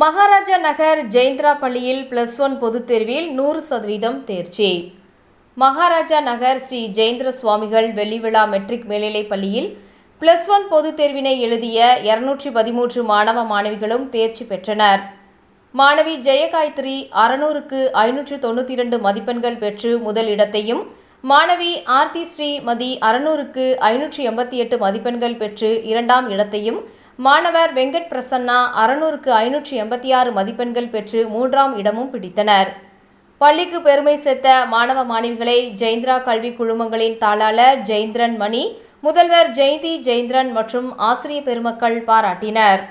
மகாராஜா நகர் ஜெயந்திரா பள்ளியில் +1 பொதுத் தேர்வில் 100% தேர்ச்சி. மகாராஜா நகர் ஸ்ரீ ஜெயந்திர சுவாமிகள் வெள்ளிவிழா மெட்ரிக் மேல்நிலைப் பள்ளியில் +1 பொதுத் தேர்வினை எழுதிய 213 மாணவ மாணவிகளும் தேர்ச்சி பெற்றனர். மாணவி ஜெயகாயத்ரி 600க்கு 592 மதிப்பெண்கள் பெற்று முதல் இடத்தையும், மாணவி ஆர்த்தி ஸ்ரீமதி 600க்கு 588 மதிப்பெண்கள் பெற்று இரண்டாம் இடத்தையும், மாணவர் வெங்கட் பிரசன்னா 600க்கு 586 மதிப்பெண்கள் பெற்று மூன்றாம் இடமும் பிடித்தனர். பள்ளிக்கு பெருமை சேர்த்த மாணவ மாணவிகளை ஜெயந்திரா கல்வி குழுமங்களின் தாளாளர் ஜெயந்திரன் மணி, முதல்வர் ஜெயந்தி ஜெயந்திரன் மற்றும் ஆசிரிய பெருமக்கள் பாராட்டினர்.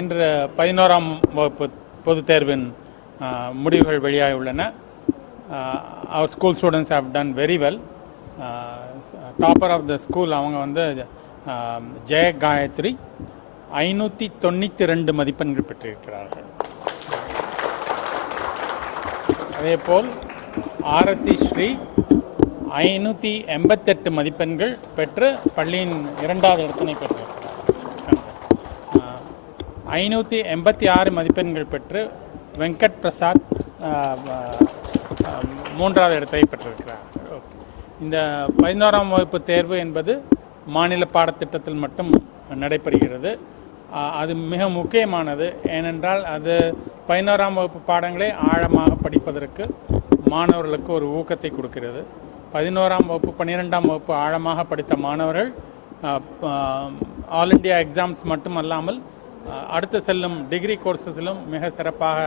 இன்று 11ஆம் வகுப்பு பொதுத் தேர்வின் முடிவுகள் வெளியாகி உள்ளன. அவர் school students have done very well. Topper of the school அவங்க வந்து ஜெய காயத்ரி 592 மதிப்பெண்கள் பெற்றிருக்கிறார்கள். அதேபோல் ஆரத்தி ஸ்ரீ 588 மதிப்பெண்கள் பெற்று பள்ளியின் இரண்டாவது இடத்தினை பெற்றிருக்கிறார். 586 மதிப்பெண்கள் பெற்று வெங்கட் பிரசாத் மூன்றாவது இடத்தை பெற்றிருக்கிறார். இந்த 11ஆம் வகுப்பு தேர்வு என்பது மாநில பாடத்திட்டத்தில் மட்டும் நடைபெறுகிறது. அது மிக முக்கியமானது. ஏனென்றால் அது 11ஆம் வகுப்பு பாடங்களை ஆழமாக படிப்பதற்கு மாணவர்களுக்கு ஒரு ஊக்கத்தை கொடுக்கிறது. 11ஆம் வகுப்பு 12ஆம் வகுப்பு ஆழமாக படித்த மாணவர்கள் ஆல் இண்டியா எக்ஸாம்ஸ் மட்டுமல்லாமல் அடுத்து செல்லும் டிகிரி கோர்சஸிலும் மிக சிறப்பாக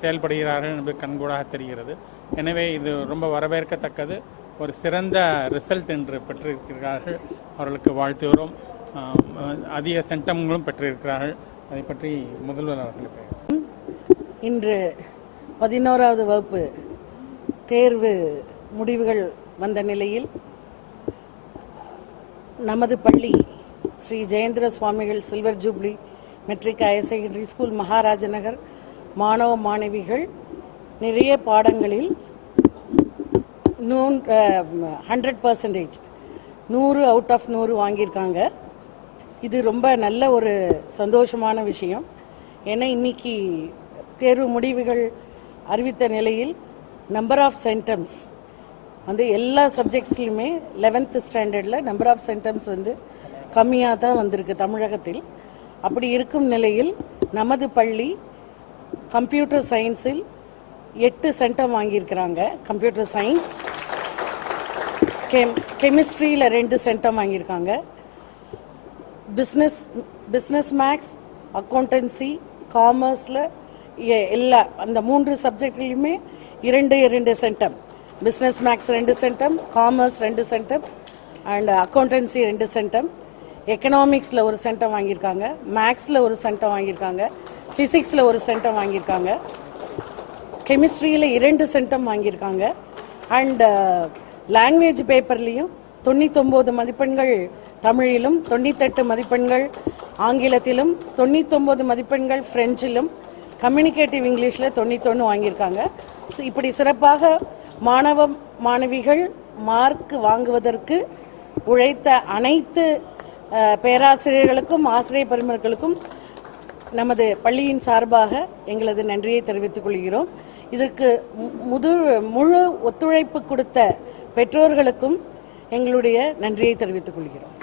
செயல்படுகிறார்கள் என்பது கண்கூடாக தெரிகிறது. எனவே இது ரொம்ப வரவேற்கத்தக்கது. ஒரு சிறந்த ரிசல்ட் என்று பெற்றிருக்கிறார்கள். அவர்களுக்கு வாழ்த்துகிறோம். அதிக சென்டம்களும் பெற்றிருக்கிறார்கள். அதை பற்றி முதல்வர் அவர்களுக்கு இன்று 11வது வகுப்பு தேர்வு முடிவுகள் வந்த நிலையில் நமது பள்ளி ஸ்ரீ ஜெயந்திர சுவாமிகள் silver jubilee matric higher secondary school Maharaja Nagar மாணவ மாணவிகள் நிறைய பாடங்களில் 100% 100 அவுட் ஆஃப் 100 வாங்கியிருக்காங்க. இது ரொம்ப நல்ல ஒரு சந்தோஷமான விஷயம். ஏன்னா இன்னைக்கு தேர்வு முடிவுகள் அறிவித்த நிலையில் நம்பர் ஆஃப் சென்டம்ஸ் வந்து எல்லா சப்ஜெக்ட்ஸ்லையுமே 11th ஸ்டாண்டர்டில் நம்பர் ஆஃப் சென்டம்ஸ் வந்து கம்மியாக தான் வந்திருக்கு தமிழகத்தில். அப்படி இருக்கும் நிலையில் நமது பள்ளி கம்ப்யூட்டர் சயின்ஸில் 8 சென்டம் வாங்கியிருக்கிறாங்க. கம்ப்யூட்டர் சயின்ஸ், கெமிஸ்ட்ரியில் 2 சென்டம் வாங்கியிருக்காங்க. பிஸ்னஸ் மேக்ஸ், அக்கௌண்டன்சி, காமர்ஸில் எல்லா அந்த 3 சப்ஜெக்ட்லையுமே 2 centum. Business maths 2 centum, commerce 2 centum and accountancy 2 centum. எக்கனாமிக்ஸில் 1 சென்டம் வாங்கியிருக்காங்க. மேக்ஸில் 1 சென்டம் வாங்கியிருக்காங்க. ஃபிசிக்ஸில் 1 சென்டம் வாங்கியிருக்காங்க. கெமிஸ்ட்ரியில் 2 சென்டம் வாங்கியிருக்காங்க. அண்ட் லாங்குவேஜ் பேப்பர்லேயும் 99 மதிப்பெண்கள் தமிழிலும், 98 மதிப்பெண்கள் ஆங்கிலத்திலும், 99 மதிப்பெண்கள் ஃப்ரெஞ்சிலும், கம்யூனிகேட்டிவ் இங்கிலீஷில் 91 வாங்கியிருக்காங்க. இப்படி சிறப்பாக மாணவ மாணவிகள் மார்க் வாங்குவதற்கு உழைத்த அனைத்து பேராசிரியர்களுக்கும் ஆசிரியர் பெருமக்களுக்கும் நமது பள்ளியின் சார்பாக எங்களது நன்றியை தெரிவித்துக் கொள்கிறோம். இதற்கு முழு ஒத்துழைப்பு கொடுத்த பெற்றோர்களுக்கும் எங்களுடைய நன்றியை தெரிவித்துக் கொள்கிறோம்.